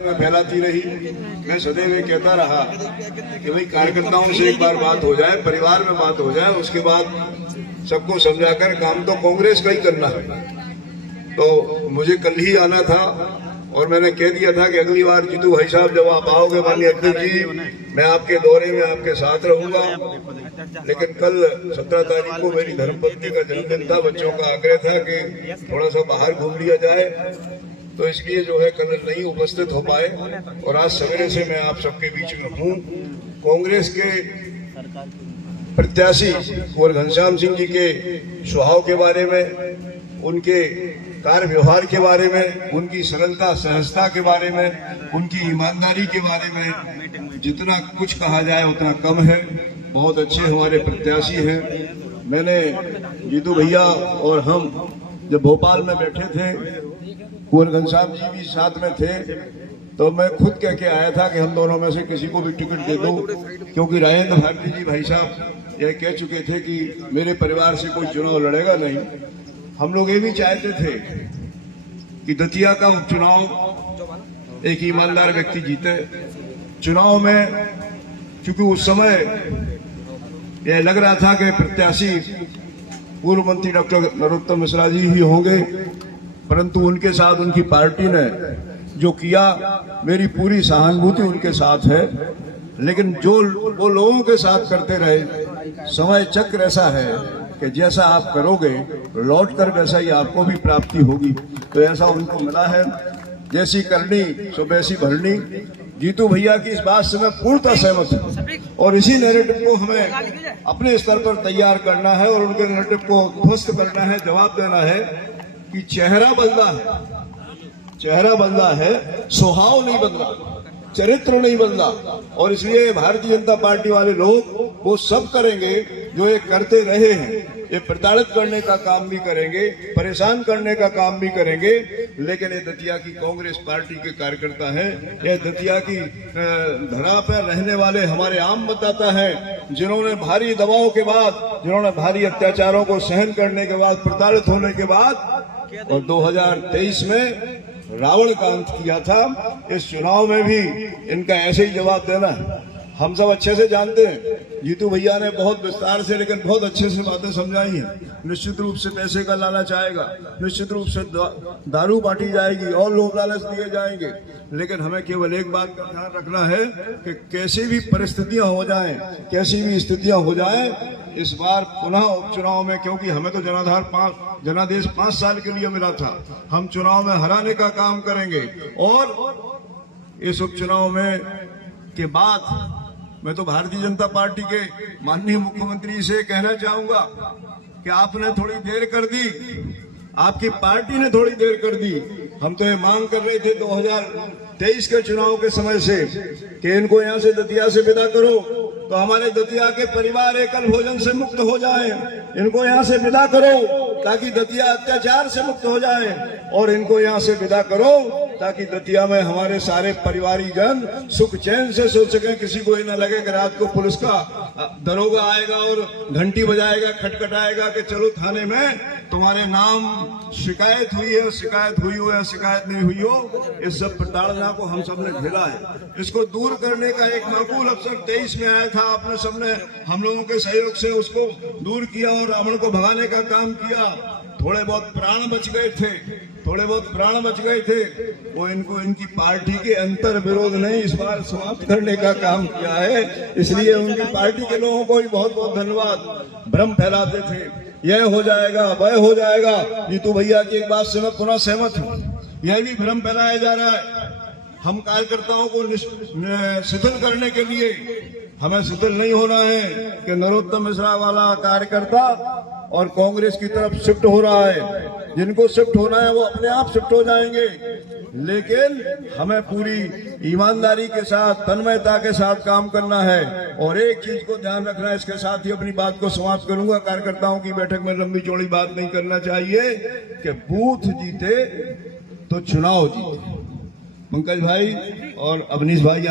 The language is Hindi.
में फैलाती रही। मैं सदैव ये कहता रहा कि भाई कार्यकर्ताओं से एक बार बात हो जाए, परिवार में बात हो जाए, उसके बाद सबको समझाकर काम तो कांग्रेस का ही करना है। तो मुझे कल ही आना था और मैंने कह दिया था कि अगली बार जीतू भाई साहब जब आप आओगे माननीय अध्यक्ष जी, मैं आपके दौरे में आपके साथ रहूंगा। लेकिन कल 17 तारीख को मेरी धर्मपत्नी का जन्मदिन था, बच्चों का आग्रह था कि थोड़ा सा बाहर घूम लिया जाए, तो इसलिए जो है कल नहीं उपस्थित हो पाए। और आज सवेरे से मैं आप सबके बीच में हूँ। कांग्रेस के प्रत्याशी कुंवर घनश्याम सिंह जी के स्वभाव के बारे में, उनके कार्य व्यवहार के बारे में, उनकी सरलता सहजता के बारे में, उनकी ईमानदारी के बारे में जितना कुछ कहा जाए उतना कम है। बहुत अच्छे हमारे प्रत्याशी हैं। मैंने जीतू भैया और हम जब भोपाल में बैठे थे, कुंवर घनश्याम जी भी साथ में थे, तो मैं खुद कह के आया था कि हम दोनों में से किसी को भी टिकट दे दो, क्योंकि राजेंद्र भारती जी भाई साहब यह कह चुके थे कि मेरे परिवार से कोई चुनाव लड़ेगा नहीं। हम लोग ये भी चाहते थे कि दतिया का उपचुनाव एक ईमानदार व्यक्ति जीते। चुनाव में चूंकि उस समय यह लग रहा था कि प्रत्याशी पूर्व मंत्री डॉक्टर नरोत्तम मिश्रा जी ही होंगे, परंतु उनके साथ उनकी पार्टी ने जो किया, मेरी पूरी सहानुभूति उनके साथ है। लेकिन जो वो लोगों के साथ करते रहे, समय चक्र ऐसा है कि जैसा आप करोगे लौट कर वैसा ही आपको भी प्राप्ति होगी। तो ऐसा उनको मिला है। जैसी करनी सो वैसी भरनी। जीतू भैया की इस बात से मैं पूर्णतः सहमत हूँ और इसी नैरेटिव को हमें अपने स्तर पर तैयार करना है और उनके नैरेटिव को ध्वस्त करना है। जवाब देना है कि चेहरा बदला है, चेहरा बदला है, स्वभाव नहीं बदला, चरित्र नहीं बदला। और इसलिए भारतीय जनता पार्टी वाले लोग वो सब करेंगे जो ये करते रहे हैं। ये प्रताड़ित करने का काम भी करेंगे, परेशान करने का काम भी करेंगे। लेकिन ये दतिया की कांग्रेस पार्टी के कार्यकर्ता हैं, ये दतिया की धरा पर रहने वाले हमारे आम मतदाता हैं, जिन्होंने भारी दबाव के बाद, जिन्होंने भारी अत्याचारों को सहन करने के बाद, प्रताड़ित होने के बाद और 2023 में रावण का अंत किया था। इस चुनाव में भी इनका ऐसे ही जवाब देना है। हम सब अच्छे से जानते हैं, जीतू भैया ने बहुत विस्तार से लेकिन बहुत अच्छे से बातें समझाई हैं। निश्चित रूप से पैसे का लालच आएगा, निश्चित रूप से दारू बांटी जाएगी और लोभ लालच दिए जाएंगे। लेकिन हमें केवल एक बात का ध्यान रखना है कि कैसी भी परिस्थितियां हो जाएं, कैसी भी स्थितियां हो जाएं, इस बार पुनः उपचुनाव में, क्योंकि हमें तो जनादेश 5 साल के लिए मिला था, हम चुनाव में हराने का काम करेंगे। और इस उपचुनाव में के बाद मैं तो भारतीय जनता पार्टी के माननीय मुख्यमंत्री से कहना चाहूंगा कि आपने थोड़ी देर कर दी, आपकी पार्टी ने थोड़ी देर कर दी। हम तो ये मांग कर रहे थे 2023 के चुनाव के समय से कि इनको यहाँ से दतिया से विदा करो तो हमारे दतिया के परिवार एकल भोजन से मुक्त हो जाएं। इनको यहाँ से विदा करो ताकि दतिया अत्याचार से मुक्त हो जाए, और इनको यहाँ से विदा करो ताकि दतिया में हमारे सारे परिवारी जन सुख चैन से सो सके। किसी को ये न लगे कि रात को पुलिस का दरोगा आएगा और घंटी बजाएगा, खटखटाएगा कि चलो थाने में तुम्हारे नाम शिकायत हुई है, शिकायत हुई हो या शिकायत नहीं हुई हो। इस सब प्रताड़ना को हम सब ने झेला है। इसको दूर करने का एक माकूल अवसर 23 में आया था। आपने सबने हम लोगों के सहयोग से उसको दूर किया और रावण को भगाने का काम किया। थोड़े बहुत प्राण बच गए थे, थोड़े बहुत प्राण बच गए थे। वो इनको इनकी पार्टी के अंतर विरोध ने इस बार समाप्त करने का काम किया है। इसलिए उनकी पार्टी के लोगों को भी बहुत बहुत धन्यवाद। भ्रम फैलाते थे यह हो जाएगा, वह हो जाएगा। जीतू भैया की एक बात से मैं पुनः सहमत हूँ, यह भी भ्रम फैलाया जा रहा है। हम कार्यकर्ताओं को शिथिल करने के लिए हमें शिथिल नहीं होना है कि नरोत्तम मिश्रा वाला कार्यकर्ता और कांग्रेस की तरफ शिफ्ट हो रहा है। जिनको शिफ्ट होना है वो अपने आप शिफ्ट हो जाएंगे। लेकिन हमें पूरी ईमानदारी के साथ, तन्मयता के साथ काम करना है। और एक चीज को ध्यान रखना है, इसके साथ ही अपनी बात को समाप्त करूंगा। कार्यकर्ताओं की बैठक में लंबी चौड़ी बात नहीं करना चाहिए कि बूथ जीते तो चुनाव जीते। पंकज भाई और अवनीश भाई